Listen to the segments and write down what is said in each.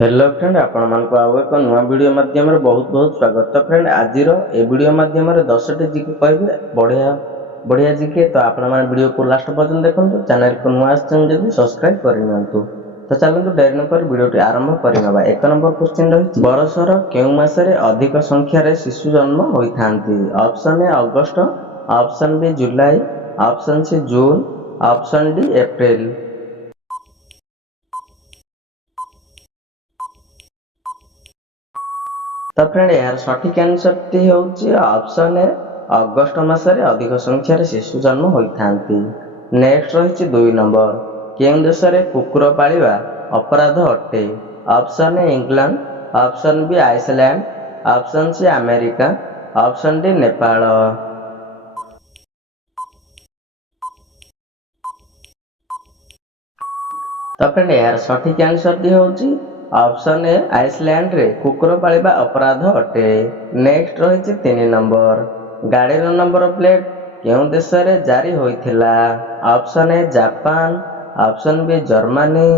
Hello friend आपण मानक आउ एक नुआ वीडियो माध्यम बहुत बहुत स्वागत। तो फ्रेंड आज ए वीडियो माध्यम 10टी जिके कहबे बढ़िया बढ़िया जिके। तो आपण माने वीडियो को लास्ट पर्यंत देखंतु। चैनल को नुआ आछन जदी सब्सक्राइब करिनंतु। तो चलंतु देर न कर वीडियो टी आरंभ करिनबा। एक नंबर क्वेश्चन रही बरसर केउ मासरे अधिक संख्या रे शिशु जन्म होइथांती। Option a August, option b July, option c June, option d April. तो फ्रेंड यार सठिक आंसर टी होउची ऑप्शन ए अगस्त मासरे अधिक संख्यार शिशु जन्म होइथांती। नेक्स्ट रहिछि 2 नंबर केउं देश रे कुकुर पालिबा अपराध अटे। Option A England, option B Iceland, option C America, option D Nepal. तो फ्रेंड यार सठिक आंसर टी होउची ऑप्शन ए आइसलैंड रे कुकुर पालिबा अपराध अटे। नेक्स्ट रहिछि 3 नंबर गाड़ी रो नंबर प्लेट केउं देश रे जारी होइथिला। Option a Japan, option b Germany,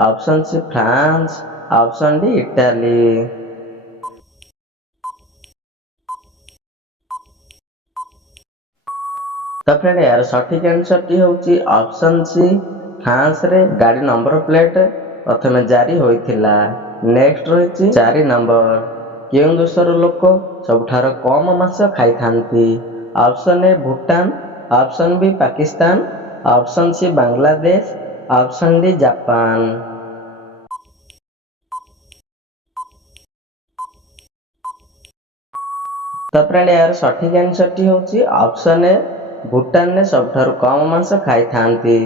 option c France, option d Italy. तो फ्रेंड यार सठिक आंसर टी होउची ऑप्शन सी फ्रांस रे गाड़ी नंबर प्लेट प्रथमे जारी होइथिला। नेक्स्ट रहिछि 4 नंबर केउं देशर लोक सबठार कम मांस खाइथांती। Option a Bhutan, option b Pakistan, option c Bangladesh, option d Japan. तो फ्रेंड यार सठिक आंसर टी होउची ऑप्शन ए भूटान ने सबठार कम मांस खाइथांती।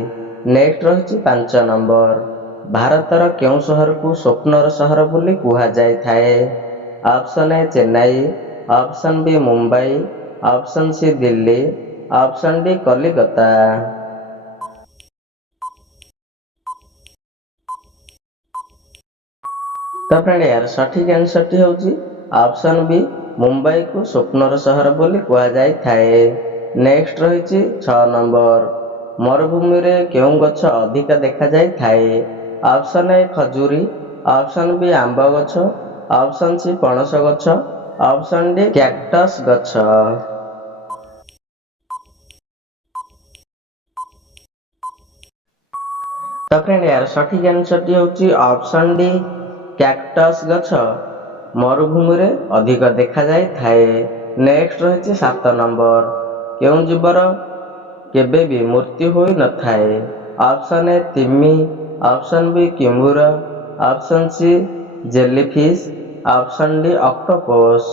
नेक्स्ट रहिछि 5 नंबर भारतर केउं शहर को स्वप्नर शहर बोली कुहा जाय थाए। Option a Chennai, option b Mumbai, option c Delhi, option d Calcutta. तो फ्रेंड यार सठिक आंसर टी होउची ऑप्शन बी मुंबई को स्वप्नर शहर बोली कुहा जाय थाए। नेक्स्ट रहिछि 6 नंबर मरुभूमि रे केउं गछ अधिक देखा जाय थाए। ऑप्शन ए खजूरी, ऑप्शन बी आंब गछ, ऑप्शन सी पणस गछ, ऑप्शन डी कैक्टस गछ। तो फ्रेंड यार सठिक आंसर टी होउची ऑप्शन डी कैक्टस गछ मरुभूमि रे अधिक देखा जाय थाए। नेक्स्ट रहिछि 7 नंबर केउं जीवर केबे भी मृत्यु होई न थाए। ऑप्शन ए तिमी, ऑप्शन बी किंबुर, option c jellyfish, option d octopus.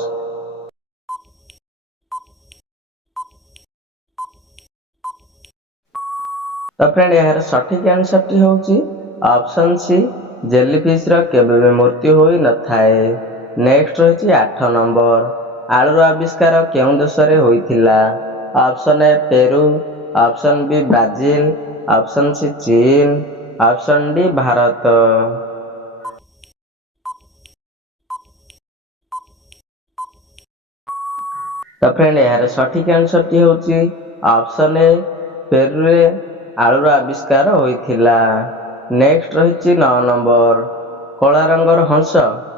तो फ्रेंड यार सठिक आंसर टी होउची ऑप्शन सी जेलीफिश रो केबे भी मृत्यु होई न थाए। नेक्स्ट रहिछि 8 नंबर आलुर आविष्कार केउं देश रे होइथिला। Option a Peru, option b Brazil, option c चीन, ऑप्शन डी भारत। तो फ्रेंड यार सठिक आंसर टी होउची ऑप्शन ए पेरू रे आलुर आविष्कार होइथिला। नेक्स्ट रहिछि 9 नंबर कला रंगर हंस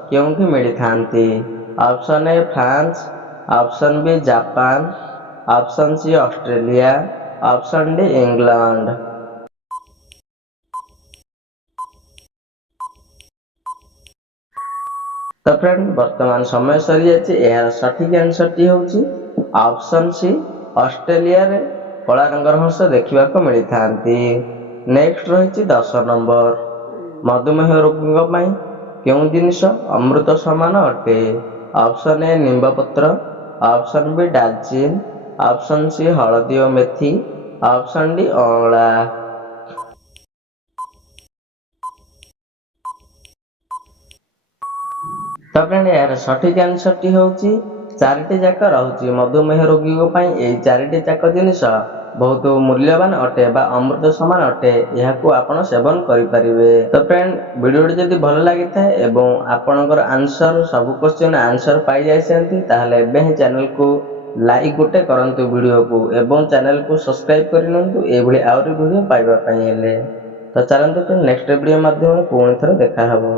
केउंठी मिलिथांती। Option a France, option b Japan, option c Australia, option d England. तो फ्रेंड वर्तमान समय सरी जाछि। यार सठिक आंसर टी होउची ऑप्शन सी ऑस्ट्रेलिया रे कला रंगर हंस देखिबा को मिलिथांती। नेक्स्ट रहिछि 10 नंबर मधुमेह रोगीଙ୍କ ପାଇଁ केउं जिनिस अमृत समान अटे। ऑप्शन ए निंब पत्र, ऑप्शन बी डालचीन, ऑप्शन सी हळदी और मेथी, ऑप्शन डी अँला। तो फ्रेंड यार सठिक आंसर टी होउची चारिटी जाक रहउची मधुमेह रोगीଙ୍କ ପାଇଁ एई चारिटी जाक जिनिस बहुत मूल्यवान अटे बा अमृत समान अटे। यहाकू आपण सेवन करि परिबे। तो फ्रेंड वीडियो जदि भल लागि थाए एवं आपनकर आंसर सब क्वेश्चन आंसर पाई जाइसेंती ताहले एबे ही चैनल को लाइक गोटे करंतु वीडियो को एवं चैनल को सब्सक्राइब करिनंतु ए भली आउरी वीडियो पाइबा पई हेले। तो चलंतु नेक्स्ट वीडियो माध्यम पुणी थरे देखा हबो।